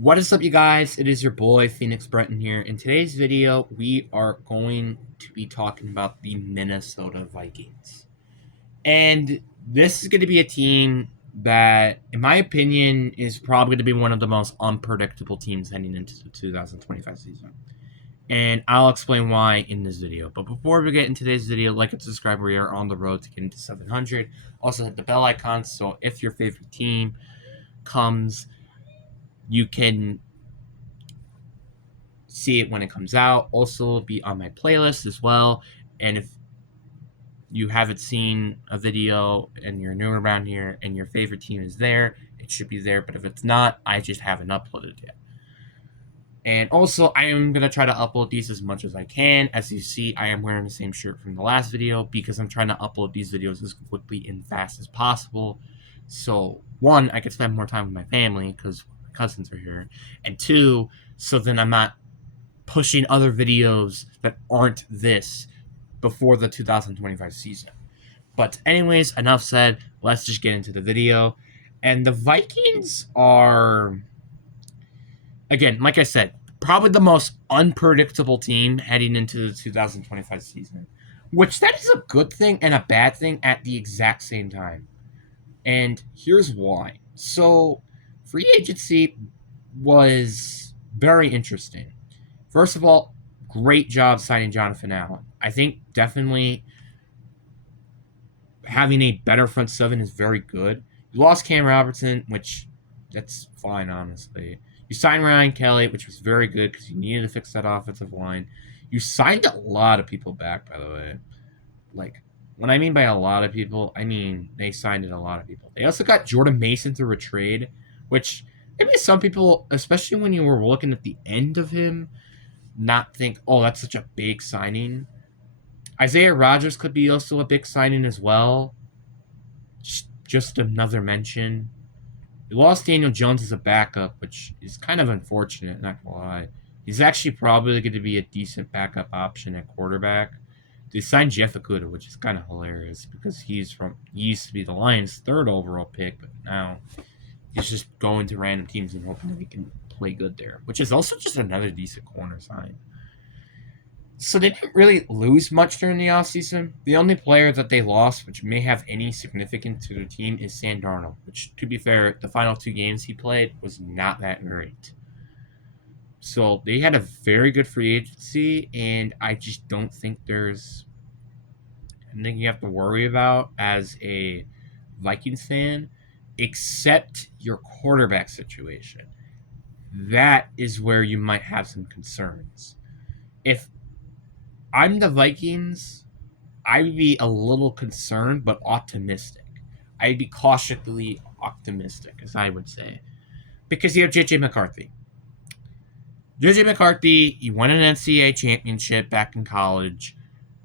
What is up, you guys? It is your boy Phoenix Breton here. In today's video, we are going to be talking about the Minnesota Vikings. And this is going to be a team that, in my opinion, is probably going to be one of the most unpredictable teams heading into the 2025 season. And I'll explain why in this video. But before we get into today's video, like and subscribe. We are on the road to get into 700. Also hit the bell icon so if your favorite team comes, you can see it when it comes out. Also be on my playlist as well. And if you haven't seen a video and you're new around here and your favorite team is there, it should be there. But if it's not, I just haven't uploaded yet. And also, I am going to try to upload these as much as I can. As you see, I am wearing the same shirt from the last video because I'm trying to upload these videos as quickly and fast as possible. So, one, I can spend more time with my family because my cousins are here. And two, so then I'm not pushing other videos that aren't this before the 2025 season. But anyways, enough said. Let's just get into the video. And the Vikings are, again, like I said, probably the most unpredictable team heading into the 2025 season. Which that is a good thing and a bad thing at the exact same time. And here's why. So, free agency was very interesting. First of all, great job signing Jonathan Allen. I think definitely having a better front seven is very good. You lost Cam Robertson, which that's fine, honestly. You signed Ryan Kelly, which was very good because you needed to fix that offensive line. You signed a lot of people back, by the way. Like, when I mean by a lot of people, I mean they signed a lot of people. They also got Jordan Mason through a trade, which maybe some people, especially when you were looking at the end of him, not think, oh, that's such a big signing. Isaiah Rodgers could be also a big signing as well. Just another mention. You lost Daniel Jones as a backup, which is kind of unfortunate, not gonna lie. He's actually probably going to be a decent backup option at quarterback. They signed Jeff Okudah, which is kind of hilarious because he used to be the Lions' third overall pick, but now he's just going to random teams and hoping that he can play good there, which is also just another decent corner sign. So they didn't really lose much during the offseason. The only player that they lost, which may have any significance to their team, is Sam Darnold, which, to be fair, the final 2 games he played was not that great. So they had a very good free agency, and I just don't think there's anything you have to worry about as a Vikings fan, except your quarterback situation. That is where you might have some concerns. If I'm the Vikings, I would be a little concerned, but optimistic. I'd be cautiously optimistic, as I would say. Because you have J.J. McCarthy. J.J. McCarthy, he won an NCAA championship back in college,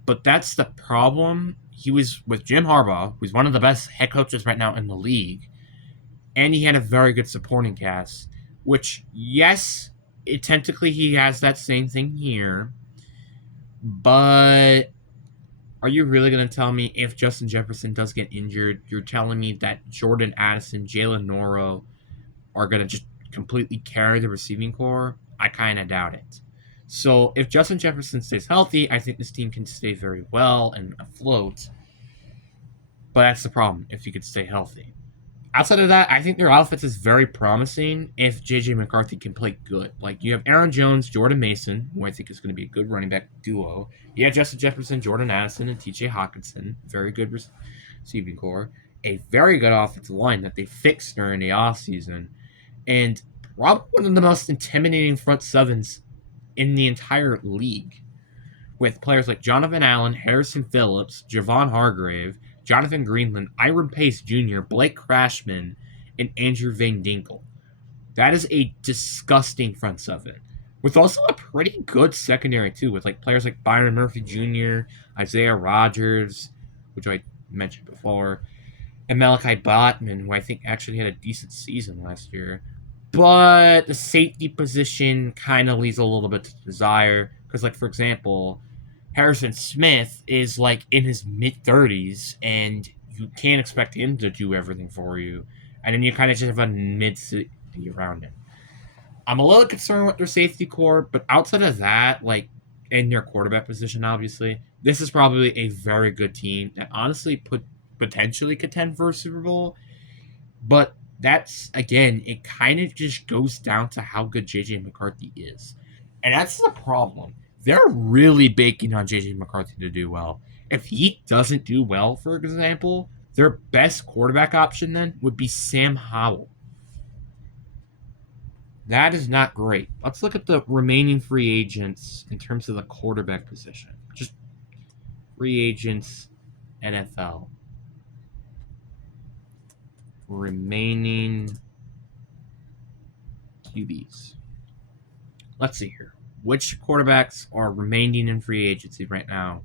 but that's the problem. He was with Jim Harbaugh, who's one of the best head coaches right now in the league, and he had a very good supporting cast, which, yes, technically he has that same thing here, but are you really going to tell me if Justin Jefferson does get injured, you're telling me that Jordan Addison, Jalen Noro are going to just completely carry the receiving core? I kind of doubt it. So if Justin Jefferson stays healthy, I think this team can stay very well and afloat. But that's the problem, if you could stay healthy. Outside of that, I think their offense is very promising if J.J. McCarthy can play good. Like, you have Aaron Jones, Jordan Mason, who I think is going to be a good running back duo. You have Justin Jefferson, Jordan Addison, and T.J. Hawkinson. Very good receiving core. A very good offensive line that they fixed during the offseason. And probably one of the most intimidating front sevens in the entire league. With players like Jonathan Allen, Harrison Phillips, Javon Hargrave, Jonathan Greenland, Iron Pace Jr., Blake Crashman, and Andrew Van Dinkle. That is a disgusting front seven. With also a pretty good secondary, too, with like players like Byron Murphy Jr., Isaiah Rodgers, which I mentioned before, and Malachi Botman, who I think actually had a decent season last year. But the safety position kind of leaves a little bit to desire. Because, like, for example, Harrison Smith is like in his mid-30s, and you can't expect him to do everything for you. And then you kind of just have a mid-city around him. I'm a little concerned with their safety core, but outside of that, like in their quarterback position, obviously, this is probably a very good team that honestly put potentially contend for a Super Bowl. But that's again, it kind of just goes down to how good JJ McCarthy is. And that's the problem. They're really baking on JJ McCarthy to do well. If he doesn't do well, for example, their best quarterback option then would be Sam Howell. That is not great. Let's look at the remaining free agents in terms of the quarterback position. Just free agents, NFL. Remaining QBs. Let's see here. Which quarterbacks are remaining in free agency right now?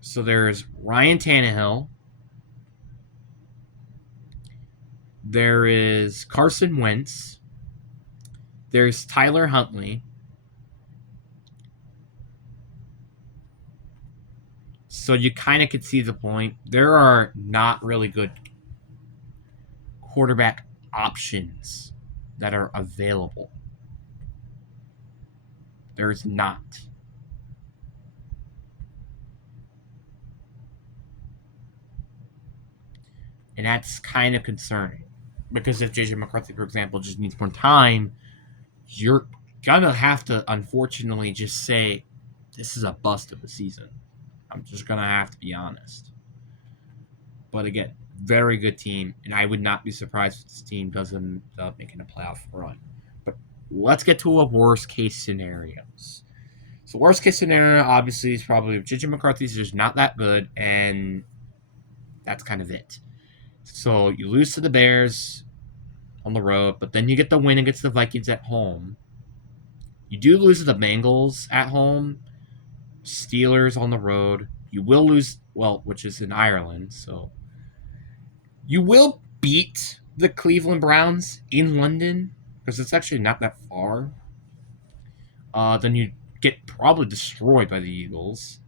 So there's Ryan Tannehill. There is Carson Wentz. There's Tyler Huntley. So you kind of could see the point. There are not really good quarterback options that are available. There's not. And that's kind of concerning. Because if JJ McCarthy, for example, just needs more time, you're going to have to, unfortunately, just say, this is a bust of a season. I'm just going to have to be honest. But again, very good team. And I would not be surprised if this team doesn't end up making a playoff run. But let's get to a worst case scenarios. So worst case scenario, obviously, is probably JJ McCarthy's just not that good. And that's kind of it. So you lose to the Bears on the road, but then you get the win against the Vikings at home. You do lose to the Bengals at home, Steelers on the road. You will lose, well, which is in Ireland, so you will beat the Cleveland Browns in London because it's actually not that far. Then you get probably destroyed by the Eagles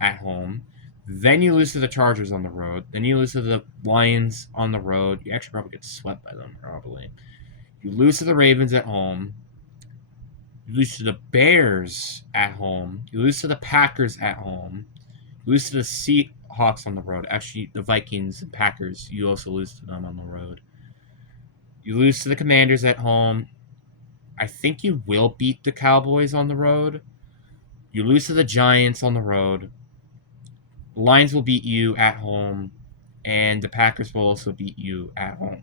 at home. Then you lose to the Chargers on the road. Then you lose to the Lions on the road. You actually probably get swept by them, probably. You lose to the Ravens at home. You lose to the Bears at home. You lose to the Packers at home. You lose to the Seahawks on the road. Actually, the Vikings and Packers, you also lose to them on the road. You lose to the Commanders at home. I think you will beat the Cowboys on the road. You lose to the Giants on the road. The Lions will beat you at home. And the Packers will also beat you at home.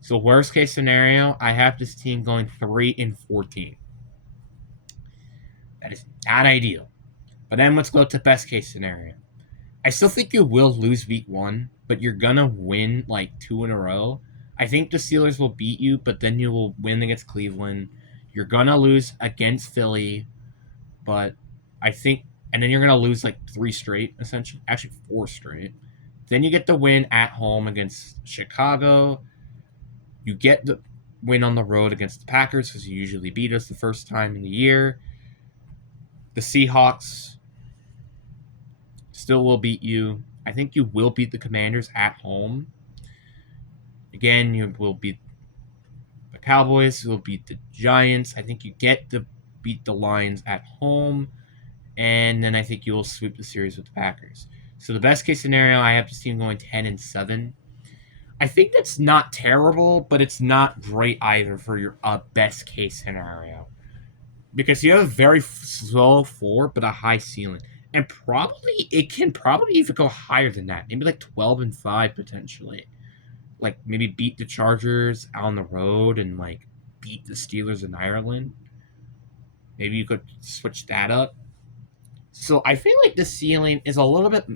So worst case scenario, I have this team going 3-14. That is not ideal. But then let's go to best case scenario. I still think you will lose week 1, but you're going to win like 2 in a row. I think the Steelers will beat you, but then you will win against Cleveland. You're going to lose against Philly, but I think, and then you're going to lose like 3 straight, essentially. Actually, 4 straight. Then you get the win at home against Chicago. You get the win on the road against the Packers because you usually beat us the first time in the year. The Seahawks still will beat you. I think you will beat the Commanders at home. Again, you will beat the Cowboys. You will beat the Giants. I think you get to beat the Lions at home. And then I think you will sweep the series with the Packers. So the best case scenario, I have this team going 10-7. I think that's not terrible, but it's not great either for your best case scenario. Because you have a very slow floor, but a high ceiling. And probably, it can probably even go higher than that. Maybe like 12-5 potentially. Like maybe beat the Chargers on the road and like beat the Steelers in Ireland. Maybe you could switch that up. So I feel like the ceiling is a little bit,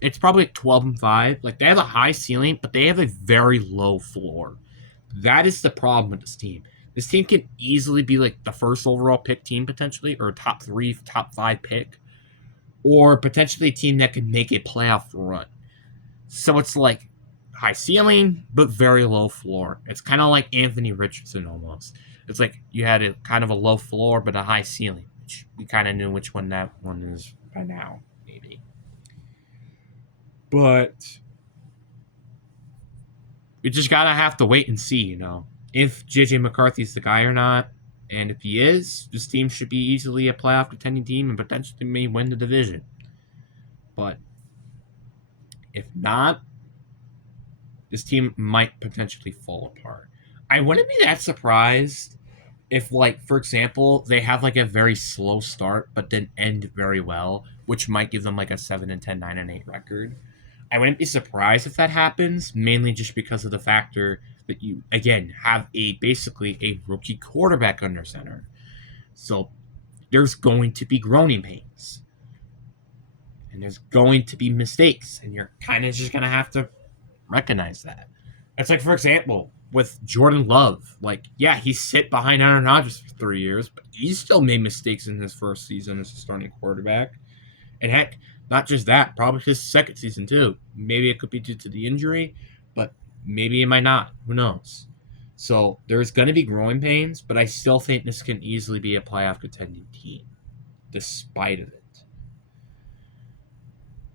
it's probably like 12-5. Like they have a high ceiling, but they have a very low floor. That is the problem with this team. This team can easily be like the first overall pick team potentially, or top 3, top 5 pick, or potentially a team that can make a playoff run. So it's like high ceiling, but very low floor. It's kind of like Anthony Richardson almost. It's like you had a kind of a low floor, but a high ceiling. Which we kind of knew which one that one is by now, maybe. But we just gotta have to wait and see, if JJ McCarthy's the guy or not. And if he is, this team should be easily a playoff contending team and potentially may win the division. But if not, this team might potentially fall apart. I wouldn't be that surprised if, like, for example, they have like a very slow start but then end very well, which might give them like a 7-10, 9-8 record. I wouldn't be surprised if that happens, mainly just because of the factor that you again have basically a rookie quarterback under center. So there's going to be growing pains. And there's going to be mistakes. And you're kind of just gonna have to recognize that. It's like, for example, with Jordan Love. Like, yeah, he sit behind Aaron Rodgers for 3 years, but he still made mistakes in his first season as a starting quarterback. And heck, not just that, probably his second season too. Maybe it could be due to the injury, but maybe it might not. Who knows? So there's going to be growing pains, but I still think this can easily be a playoff contending team, despite of it.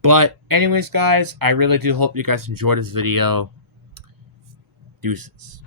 But anyways, guys, I really do hope you guys enjoyed this video. Deuces.